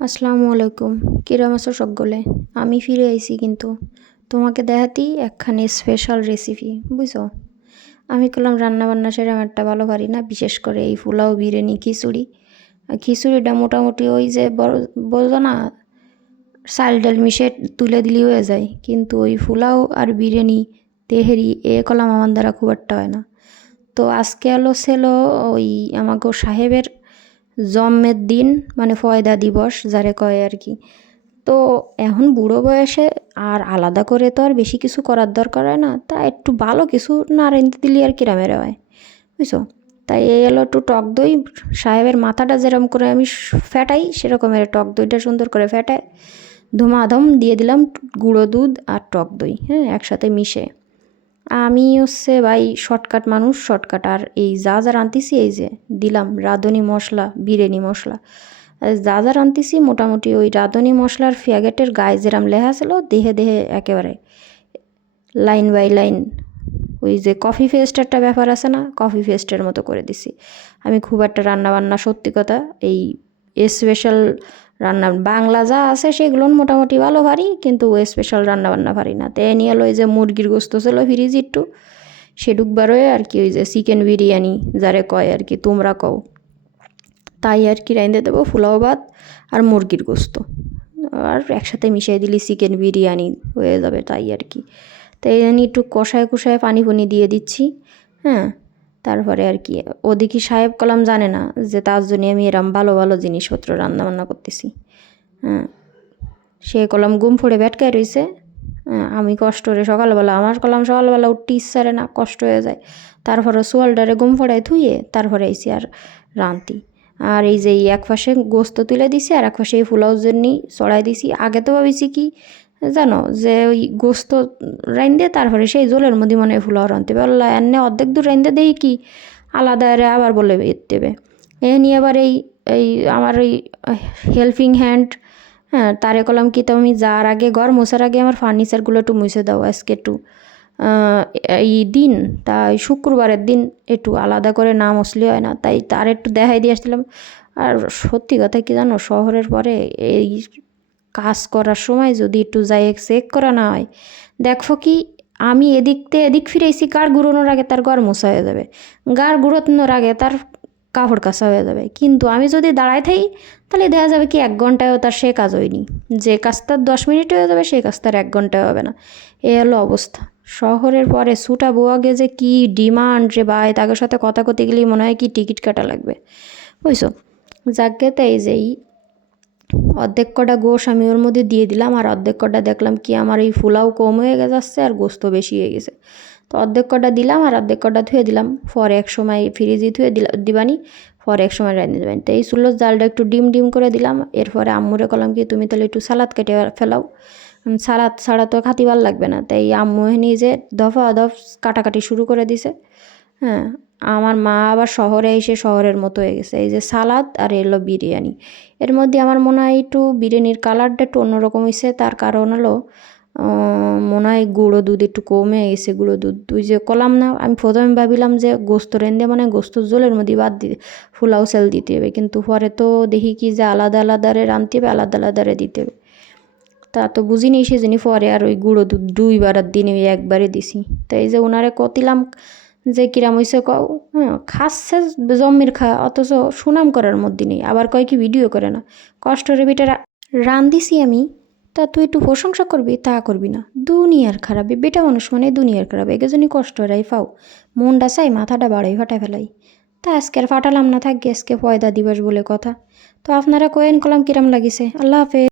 আসসালামু আলাইকুম। কিরম আছো সকলে? আমি ফিরে আইছি কিন্তু। তোমাকে দেখাতি একখানি স্পেশাল রেসিপি বুঝছ? আমি করলাম রান্না বান্না সেরকম একটা ভালো পারি না, বিশেষ করে এই ফুলাও বিরিয়ানি, খিচুড়ি। খিচুড়িটা মোটামুটি ওই যে বড়, বলতো না, চাল ডাল মিশে তুলে দিলেই হয়ে যায়। কিন্তু ওই ফুলাও আর বিরিয়ানি, তেহেরি, এ কলাম আমার দ্বারা খুব একটা হয় না। তো আজকে আলো ছিল ওই আমাকে সাহেবের জন্মের দিন মানে ফয়দা দিবস, যারে কয় আর কি। তো এখন বুড়ো বয়সে আর আলাদা করে তো আর বেশি কিছু করার দরকার হয় না। তা একটু ভালো কিছু না রেঁধে দিলি আর কিরামের হয়। বুঝছ? তাই এই এলো একটু টক দই। সাহেবের মাথাটা যেরকম করে আমি ফ্যাটাই সেরকমের টক দইটা সুন্দর করে ফ্যাটাই ধুমাধম দিয়ে দিলাম গুঁড়ো দুধ আর টক দই হ্যাঁ একসাথে মিশে। আমি হচ্ছে ভাই শর্টকাট মানুষ শর্টকাট আর এই যা যা রাঁধতেছি, এই যে দিলাম রাঁধুনি মশলা, বিরিয়ানি মশলা। যা যা রাঁধতেছি, মোটামুটি ওই রাঁধুনি মশলার ফ্যাগেটের গায়ে যেরাম লেখা ছিল, দেহে দেহে একেবারে লাইন বাই লাইন ওই যে কফি ফেস্ট একটা ব্যাপার আছে না কফি ফেস্টের মতো করে দিছি। আমি খুব একটা রান্না বান্না সত্যি কথা, এই স্পেশাল রান্না, বাংলা যা আছে সেগুলো মোটামুটি ভালো পারি কিন্তু স্পেশাল রান্না বান্না পারি না। তে নিয়ে এলো ওই যে মুরগির গোস্ত ছিল ফ্রিজ একটু সেটুক বারোয় আর কি ওই যে চিকেন বিরিয়ানি যারে কয় আর কি, তোমরা কও। তাই আর কি রাইন্দে দেবো ফুলাও ভাত আর মুরগির গোস্ত। আর একসাথে মিশিয়ে দিলি চিকেন বিরিয়ানি, হয়ে যাবে তাই আর কি। তাই একটু কষায় কষায় পানি ফুনি দিয়ে দিচ্ছি হ্যাঁ। তারপরে আর কি ওদিকে সাহেব কলাম জানে না যে তার জন্য আমি এরম ভালো ভালো জিনিসপত্র রান্না বান্না করতেছি। হ্যাঁ সে কলম গুম ফোড়ে ব্যাটকায় রয়েছে আমি কষ্ট রে সকালবেলা, আমার কলাম সকালবেলা উঠতে ইচ্ছারে না, কষ্ট হয়ে যায়। তারপরে সোয়ালডারে গুম ফোড়ায় ধুয়ে তারপরে আইসি আর রান্তি আর এই যে এক পাশে গোস্ত তুলে দিছি আর এক পাশে এই ফুলাও জন্য চড়াই দিছি। আগে তো ভাবিছি কি জানো যে ওই গোস্ত রাইন্দে তারপরে সেই জলের মধ্যে মনে হয় ফুলাও রাঁধতে বললা এনে অর্ধেক দূর রাইন্দে দেই কি? আলাদা আরে আবার বলে দেবে। এ নিয়ে আবার এই এই আমার ওই হেল্পিং হ্যান্ড হ্যাঁ তারে কলাম কি তো আমি যার আগে, ঘর মোছার আগে আমার ফার্নিচারগুলো একটু মুছে দাও আজকে একটু। এই দিন তাই শুক্রবারের দিন একটু আলাদা করে না মশলি হয় না। তাই তার একটু দেখাই দিয়ে আসছিলাম। আর সত্যি কথা কি জানো, শহরের পরে এই কাজ করার সময় যদি একটু যাই চেক করা না হয়, দেখো কি, আমি এদিকতে এদিক ফিরেছি গাড় ঘুরোনোর আগে তার গড় মোছা হয়ে যাবে, গাড় ঘুরোনোর আগে তার কাপড় কাচা হয়ে যাবে। কিন্তু আমি যদি দাঁড়ায় থাকি তাহলে দেখা যাবে কি এক ঘন্টায়ও তার সে কাজ হয়নি। যে কাজ তার দশ মিনিট হয়ে যাবে সেই কাজ তার এক ঘন্টায় হবে না। এ হলো অবস্থা। শহরের পরে সুটা বোয়াগে যে কি ডিমান্ড রে ভাই তাদের সাথে কথা করতে গেলেই মনে হয় কি টিকিট কাটা লাগবে। বুঝছ? যাকে তাই যেই। অর্ধেক কটা গোশ আমি ওর মধ্যে দিয়ে দিলাম, আর অর্ধেক কটা দেখলাম কি আমার এই ফুলাও কম হয়ে যাচ্ছে আর গোস্ত বেশি হয়ে গেছে। তো অর্ধেক কটা দিলাম, আর অর্ধেক কটা ধুয়ে দিলাম। পরে এক সময় ফ্রিজে ধুয়ে দিলা, দিবানি পরে এক সময় রাঁধে দেবেন। তো এই চুলোর জালটা একটু ডিম ডিম করে দিলাম। এরপরে আম্মুরে কলাম কি, তুমি তাহলে একটু সালাদ কেটে ফেলাও। সালাদ ছাড়া তো খাতি ভালো লাগবে না। তাই আম্মু যে দফা দফ কাটাকাটি শুরু করে দিছে। হ্যাঁ আমার মা আবার শহরে এসে শহরের মতো হয়ে গেছে। এই যে সালাদ আর এলো বিরিয়ানি। এর মধ্যে আমার মনে হয় একটু বিরিয়ানির কালারটা একটু অন্যরকম হয়েছে তার কারণ হলো মনে হয় গুঁড়ো দুধ একটু কমে গেছে, গুঁড়ো দুধ। তুই যে কলাম না, আমি প্রথমে ভাবিলাম যে গোস্ত রেন্দে মানে গোস্ত জলের মধ্যে বাদ দিয়ে ফুলাও সেল দিতে হবে। কিন্তু পরে তো দেখি কি যে আলাদা আলাদারে রাঁধতে হবে, আলাদা আলাদারে দিতে হবে। তা তো বুঝিনি সেজন্য পরে আর ওই গুঁড়ো দুধ দুইবার দিনে একবারে দিছি। তাই যে ওনারে কতিলাম যে কিরাম হইছে কও হ্যাঁ খাচ্ছে জম্মির খা, অথচ সুনাম করার মধ্যে নেই, আবার কয় কি ভিডিও করে না। কষ্টরে বেটা রান্দিছি আমি, তা তুই একটু প্রশংসা করবি, তা করবি না। দুনিয়ার খারাপ, বেটা মানুষ মানে দুনিয়ার খারাপ, একে জন্য কষ্ট রাই ফাও মনটা চাই মাথাটা বাড়াই, ফাটাই ফেলাই। তা আজকে আর ফাটালাম না, থাকি আজকে পয়দা দিবস বলে কথা। তো আপনারা কোয়েন কলাম কিরাম লাগিছে, আল্লাহ হাফেজ।